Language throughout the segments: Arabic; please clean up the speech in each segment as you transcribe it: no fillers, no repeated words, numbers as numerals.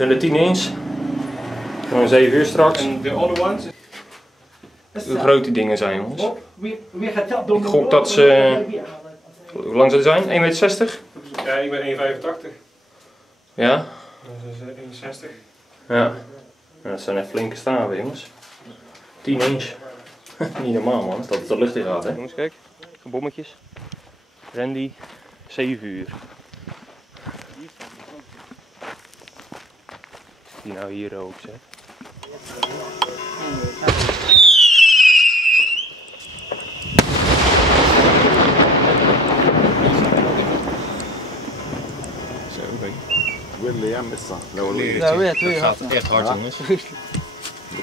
Zijn er 10 eens? Gewoon 7 uur straks. En de other ones? Hoe groot die dingen zijn, jongens. Ik gok dat ze... Hoe lang ze zijn? 1,60 meter? Ja, ik ben 1,85. Ja? Dat is 1,60. Ja. Dat zijn echt flinke staven, jongens. 10 inch. Niet normaal, man. Dat het de lucht in gaat, hè. Jongens, kijk. Bommetjes. Qrendi. 7 uur. Die nou hier ook, zeg. William is dat. Ja, het gaat echt hard, jongens. Ik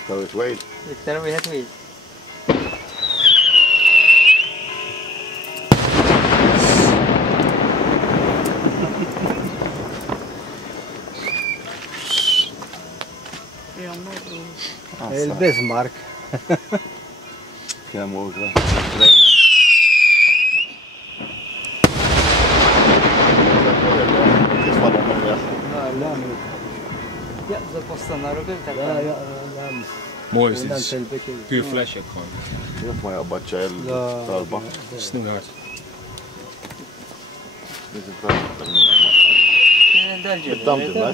kan het weten. Ik kan het weten. Heel Bismarck. Ja, mogelijk. Het is van onderweg. Ja, dat was dan naar ook. Ja. Mooi is dit. Puur flesje gewoon. Ja, maar ja, Batjail. Snoeihard. Dit is wel. België. Bedankt, hè?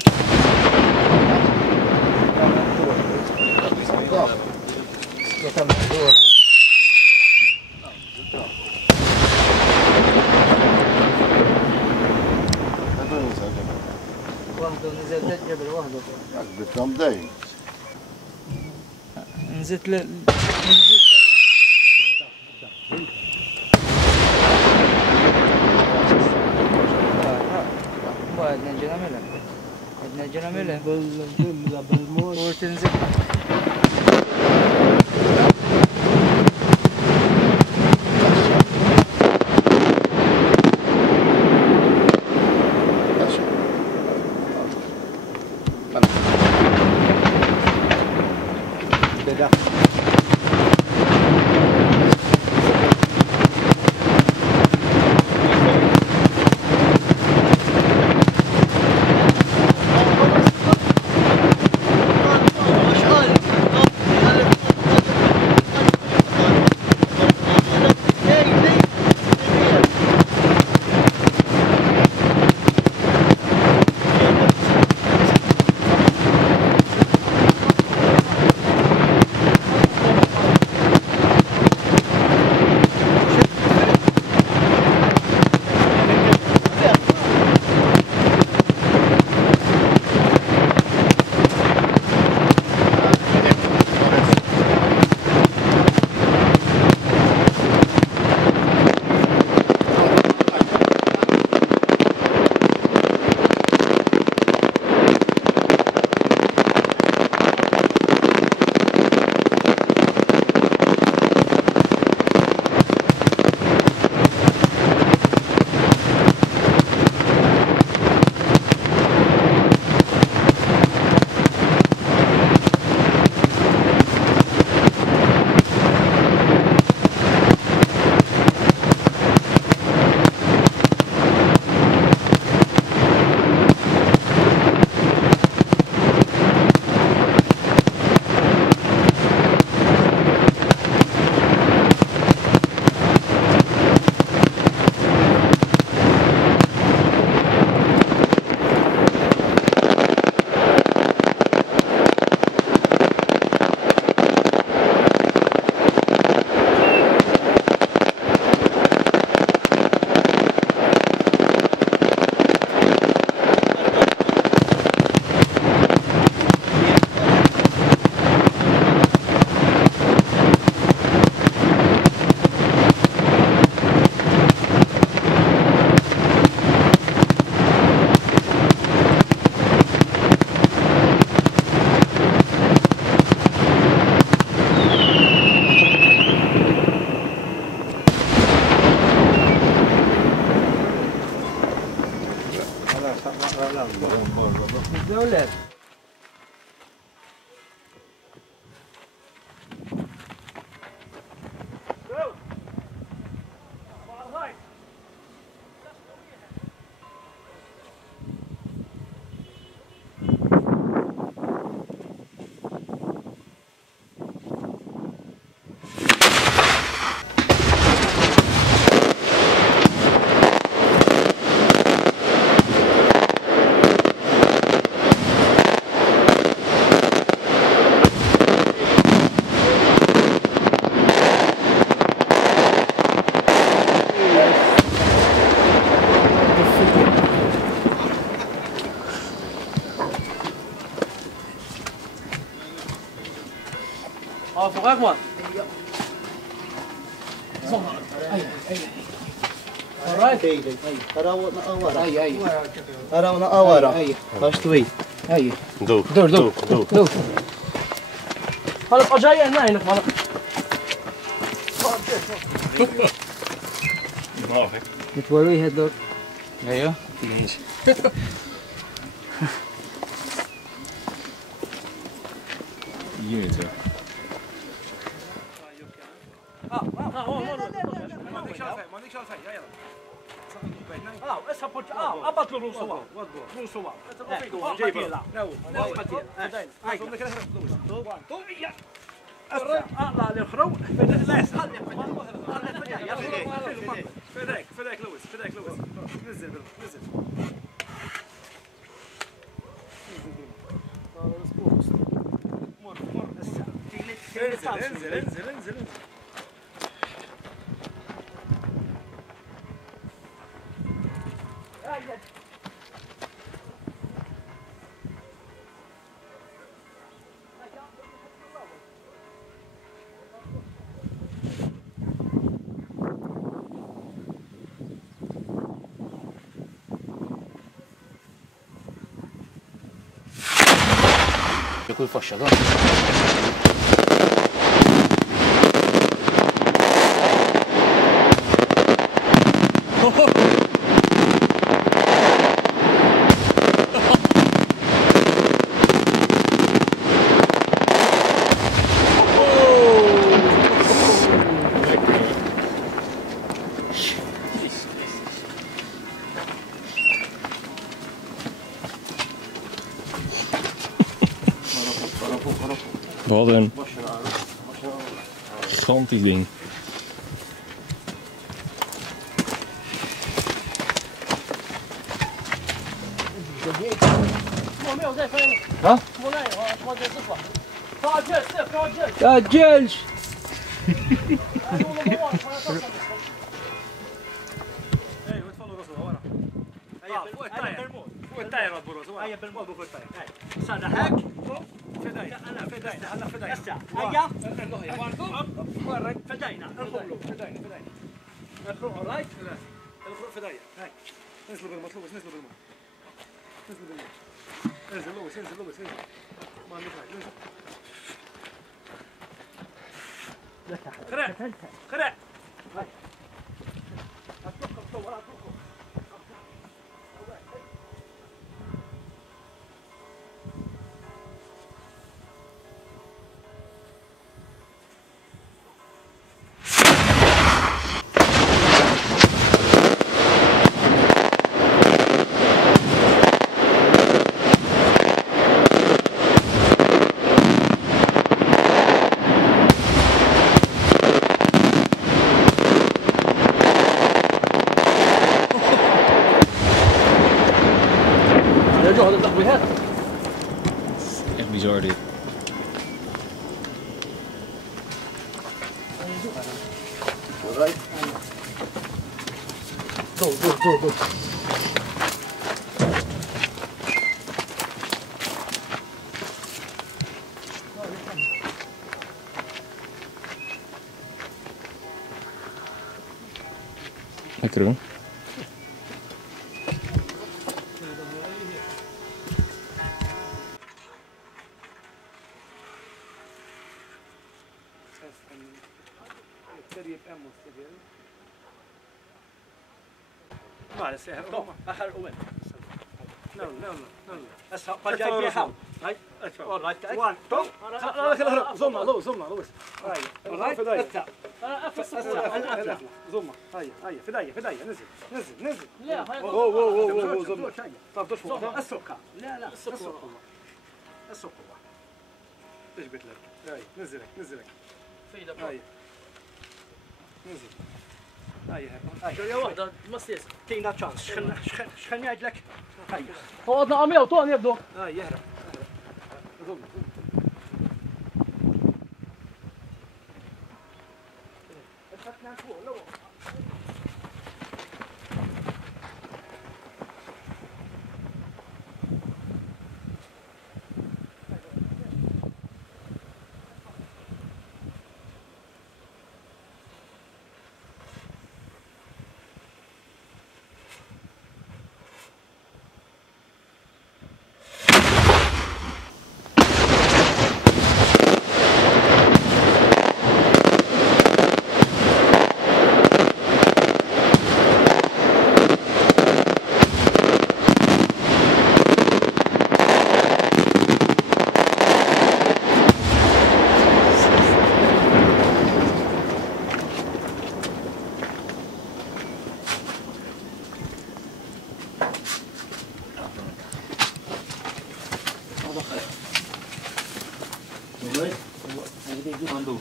We gaan door. واحدة ونزل جبل واحدة. بكم دايم. نزلت نزلت. بعدنا جينا ملة. بعدنا جينا ملة. بالموت. وتنزل. الدولة kijk maar. Alright. أنا أورا أشتوي Doe. Doe. Half جاي هنا هنا خلاص. متوري هذول ايوه. Ineens. Hier zo. فداك لويس نزل انزل يكون فشل Wat een gigantisch ding. ها؟ تعجلش هيا بالموت فوق الطاير صار هيك فداي انا فداي هلا فداي هيا ورك فداينا فداينا الخروج رايت الخروج فداي هاي نزلوا بالمطلوب نزلوا بالموت انزل لويس ما نفع خرع Echt bizar dit. Go. Lekker hoor. اخر اول لا اسحب جاي بيها هاي اورايت 1 2 زوم لويس هاي اورايت زوم هاي فدايه نزل لا هاي زوم طب تشوف السكر لا السكر ايش قلت لك هاي نزلك هاي نزل هاي يا واحدة مالتيز تينا تشانس شخلني أجلك هاي طوطنا عمية وطوطنا يبدو هاي يهرب ضم Doe.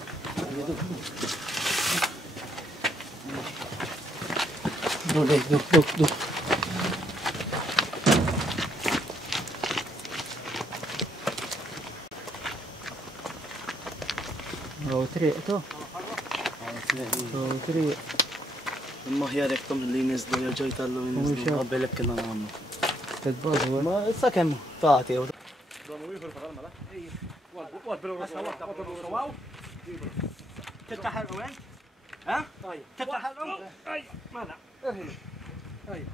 Oh, triq, to. Triq. imma ħjar jekk tagħmel li niżlu jerġa' jtallu niżlu qabel hekk kienna nagħmlu. Titbażu, Ma issa kemm tagħti jew. تفتح الأول ها؟ تفتح الأول ماذا؟ فداي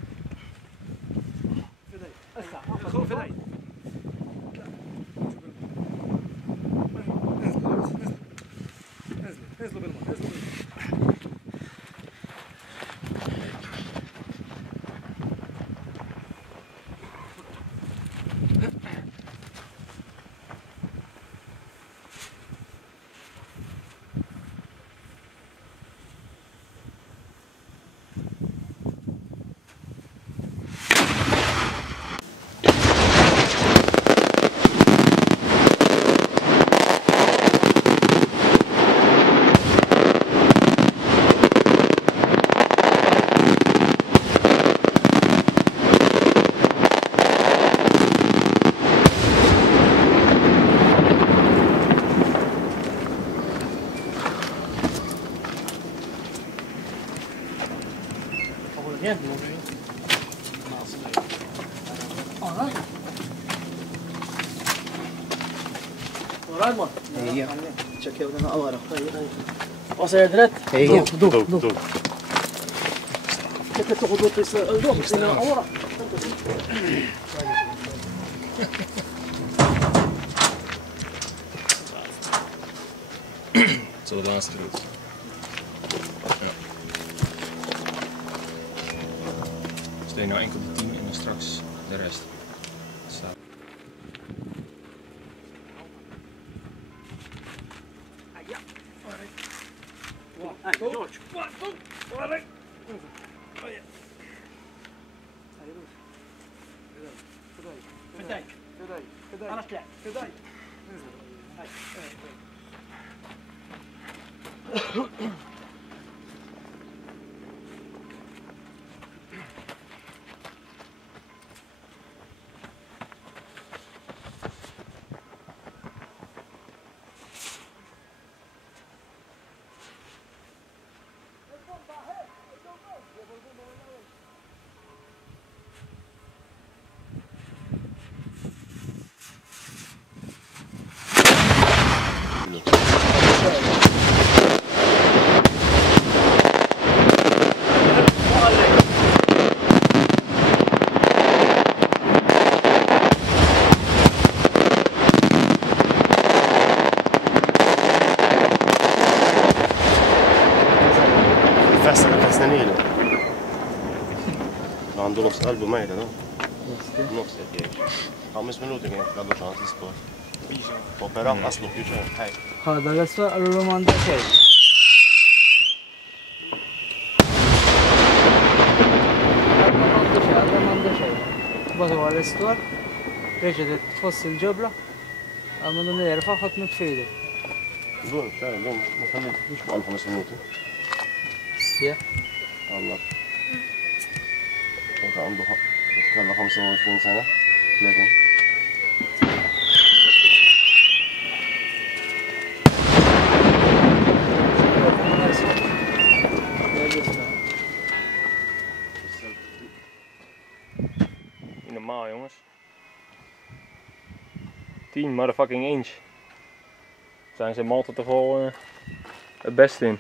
Ejja. Ċekkew dan aqwara. Wasal dritt? Ejja. Doe. Kif toħdu l-dom, stina aqwara. Zo, de laatste groet. Ja. Stel je nou enkel de 10 en dan straks de rest. Staat. عنده نص قلبه ميت ده نص قد 5 minuti كانت قبل شانس السبور وبراق اصله فيوتشر هاي هذا الأسوأ الرومان ده شيء. بس هو الأسوأ رجعت تفصل الجبلة أما لما يرفع خط متفيده. دول فعلا دول ما خليت مش ب 1500 يا والله كان عنده حق كان 25 سنة لكن Normaal jongens. 10 motherfucking inch. Zijn ze in Malta toch wel het beste in.